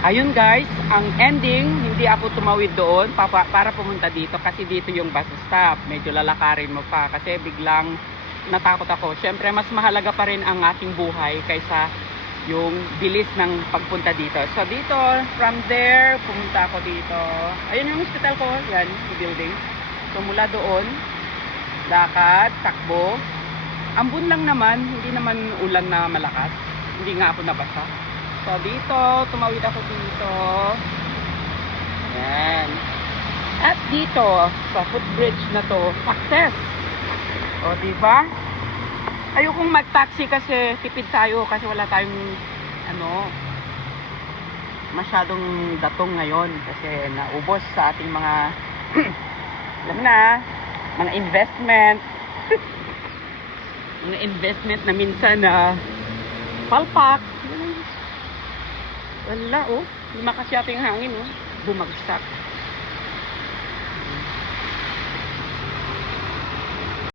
Ayun guys, ang ending, hindi ako tumawid doon para pumunta dito kasi dito yung bus stop. Medyo lalakarin mo pa kasi biglang natakot ako. Siyempre mas mahalaga pa rin ang aking buhay kaysa yung bilis ng pagpunta dito. So dito, from there, pumunta ako dito. Ayun yung hospital ko, yan, yung building. So mula doon, lakad, takbo. Ambon lang naman, hindi naman ulan na malakas. Hindi nga ako nabasa. So dito, tumawid ako dito. Yan. At dito, sa footbridge na to, success. O diba? Ayokong mag-taxi kasi tipid tayo kasi wala tayong masyadong datong ngayon kasi naubos sa ating mga alam na, mga investment. Mga investment na minsan na palpak. Wala oh, lumakas yata yung hangin oh, bumagsak.